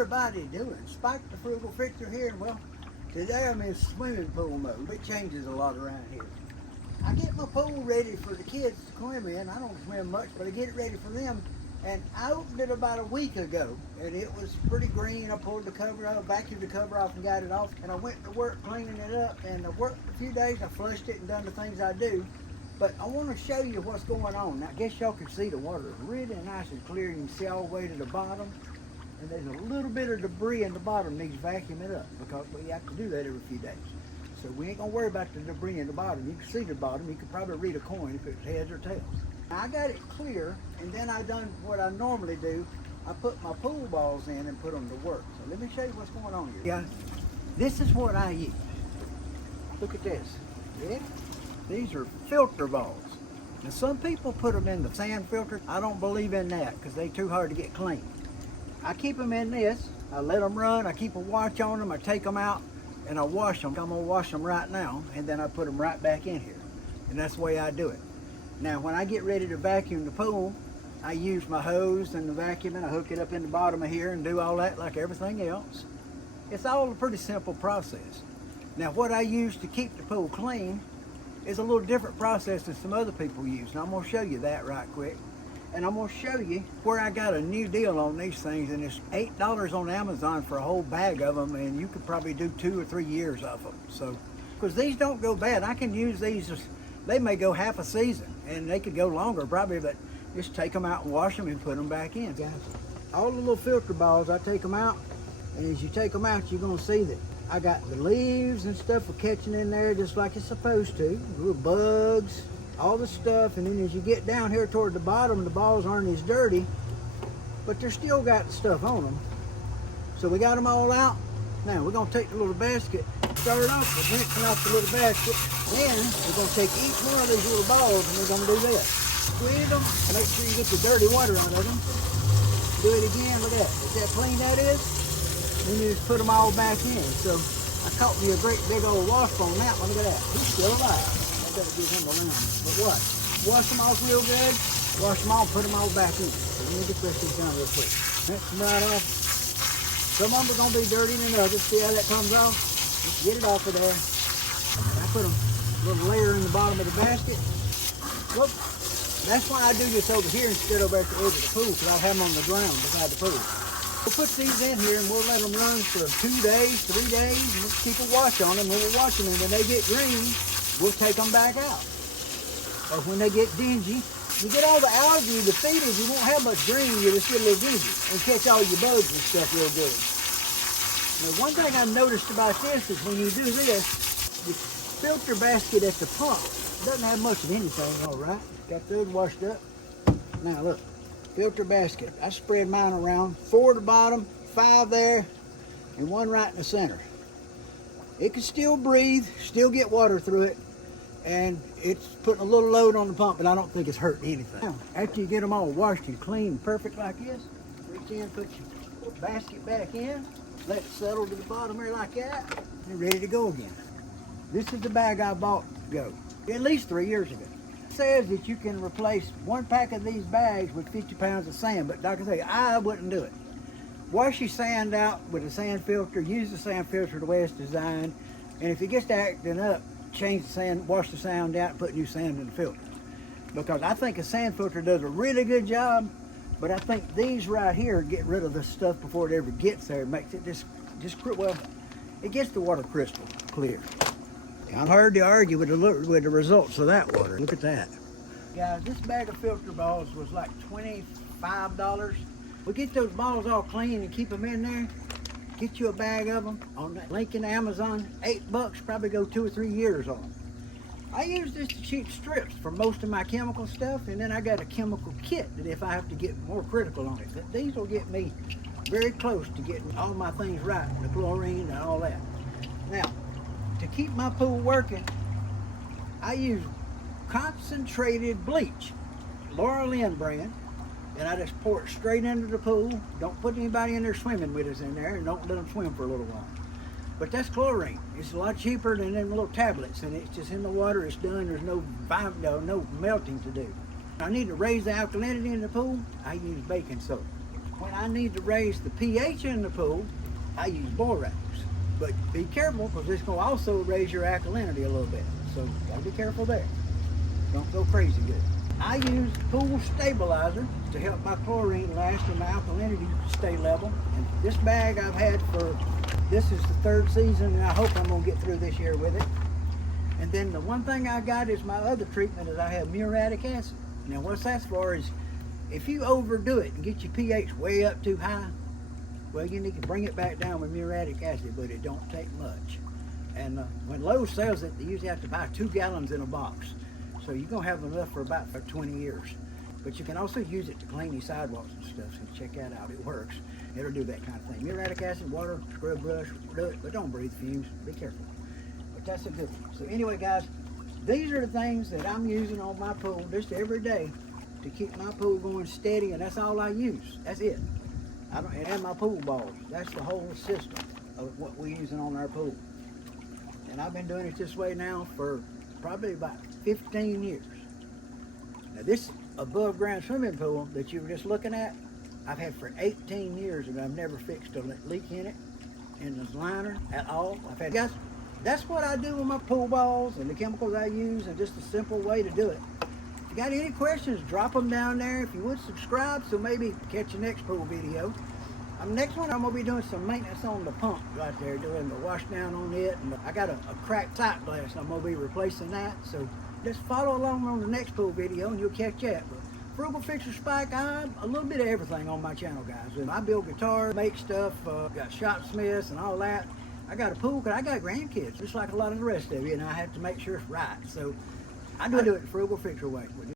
everybody doing? Spike the Frugal Fixer here, and well, today I'm in swimming pool mode. It changes a lot around here. I get my pool ready for the kids to swim in. I don't swim much, but I get it ready for them. And I opened it about a week ago, and it was pretty green. I pulled the cover off, vacuumed the cover off, and got it off. And I went to work cleaning it up, and I worked a few days. I flushed it and done the things I do. But I want to show you what's going on. Now, I guess y'all can see the water is really nice and clear. You can see all the way to the bottom. And there's a little bit of debris in the bottom needs vacuuming up because we have to do that every few days. So we ain't gonna worry about the debris in the bottom. You can see the bottom. You can probably read a coin if it's heads or tails. Now, I got it clear, and then I done what I normally do. I put my pool balls in and put them to work. So let me show you what's going on here. Yeah, this is what I use. Look at this. Yeah, these are filter balls. Now some people put them in the sand filter. I don't believe in that because they're too hard to get clean. I keep them in this. I let them run. I keep a watch on them. I take them out and I wash them. I'm gonna wash them right now, and then I put them right back in here. And that's the way I do it. Now, when I get ready to vacuum the pool, I use my hose and the vacuum, and I hook it up in the bottom of here and do all that like everything else. It's all a pretty simple process. Now, what I use to keep the pool clean is a little different process than some other people use. And I'm gonna show you that right quick. And I'm gonna show you where I got a new deal on these things, and it's $8 on Amazon for a whole bag of them, and you could probably do 2 or 3 years of them. So, because these don't go bad. I can use these, they may go half a season, and they could go longer probably, but just take them out and wash them and put them back in. All the little filter balls, I take them out, and as you take them out, you're gonna see that I got the leaves and stuff for catching in there just like it's supposed to, little bugs, all the stuff. And then as you get down here toward the bottom, the balls aren't as dirty, but they're still got the stuff on them. So we got them all out. Now we're gonna take the little basket, start off with rinsing off the little basket. Then we're gonna take each one of these little balls and we're gonna do this. Squeeze them, make sure you get the dirty water out of them. Do it again, look at that. See how clean that is? Then you just put them all back in. So I caught me a great big old wasp on that one. Look at that. He's still alive. I better give him a limb. But what? Wash them off real good. Wash them all, put them all back in. So let me get the rest of these down real quick. Rinse them right off. Some of them are going to be dirty than others. See how that comes off? Just get it off of there. I put a little layer in the bottom of the basket. Look, that's why I do this over here instead of over at the edge of the pool, because I'll have them on the ground beside the pool. We'll put these in here and we'll let them run for 2 days, 3 days, and we'll keep a watch on them. When we're watching them, when they get green, we'll take them back out. Or when they get dingy, you get all the algae, the feeders, you won't have much green, you just get a little dingy and catch all your bugs and stuff real good. Now, one thing I've noticed about this is when you do this, the filter basket at the pump doesn't have much of anything, all right? Got those washed up. Now look, filter basket. I spread mine around, 4 at the bottom, 5 there, and 1 right in the center. It can still breathe, still get water through it, and it's putting a little load on the pump, but I don't think it's hurting anything. Now, after you get them all washed and clean, perfect like this, reach in, put your basket back in, let it settle to the bottom here like that, and ready to go again. This is the bag I bought to go, at least 3 years ago. It says that you can replace 1 pack of these bags with 50 pounds of sand, but like I say, I wouldn't do it. Wash your sand out with a sand filter, use the sand filter the way it's designed, and if it gets to acting up, change the sand, wash the sand out, and put new sand in the filter. Because I think a sand filter does a really good job, but I think these right here get rid of the stuff before it ever gets there. It makes it well, it gets the water crystal clear. I'm hard to argue with the results of that water. Look at that. Guys, this bag of filter balls was like $25. We'll get those balls all clean and keep them in there. Get you a bag of them on that link in Amazon. $8, probably go 2 or 3 years on them. I use this to cheat strips for most of my chemical stuff, and then I got a chemical kit that if I have to get more critical on it, these will get me very close to getting all my things right, the chlorine and all that. Now, to keep my pool working, I use concentrated bleach, Laurel Lynn brand, and I just pour it straight into the pool. Don't put anybody in there swimming with us in there, and don't let them swim for a little while. But that's chlorine. It's a lot cheaper than them little tablets, and it's just in the water, it's done. There's no melting to do. I need to raise the alkalinity in the pool. I use baking soda. When I need to raise the pH in the pool, I use Borax. But be careful, because it's going to also raise your alkalinity a little bit. So gotta be careful there. Don't go crazy with it. I use pool stabilizer to help my chlorine last and my alkalinity stay level. And this bag I've had this is the 3rd season, and I hope I'm gonna get through this year with it. And then the one thing I got is my other treatment is I have muriatic acid. Now what that's for is, if you overdo it and get your pH way up too high, well, you need to bring it back down with muriatic acid, but it don't take much. And when Lowe's sells it, they usually have to buy 2 gallons in a box. So you're gonna have enough for about 20 years. But you can also use it to clean your sidewalks and stuff, so check that out, it works. It'll do that kind of thing. Muriatic acid, water, scrub brush, do it, but don't breathe fumes, be careful. But that's a good one. So anyway guys, these are the things that I'm using on my pool just every day to keep my pool going steady, and that's all I use, that's it. And my pool balls, that's the whole system of what we're using on our pool. And I've been doing it this way now for probably about 15 years. Now this above ground swimming pool that you were just looking at, I've had for 18 years, and I've never fixed a leak in it, in the liner at all. Guys, that's what I do with my pool balls and the chemicals I use, and just a simple way to do it. If you got any questions, drop them down there. If you would subscribe, so maybe catch the next pool video. Next one, I'm gonna be doing some maintenance on the pump right there, doing the wash down on it. And I got a cracked sight glass, and I'm gonna be replacing that. So just follow along on the next pool video, and you'll catch that. But Frugal Fixer Spike, I'm a little bit of everything on my channel, guys. And I build guitars, make stuff, got shopsmiths and all that. I got a pool, because I got grandkids, just like a lot of the rest of you, and I have to make sure it's right. So I do it the Frugal Fixer way.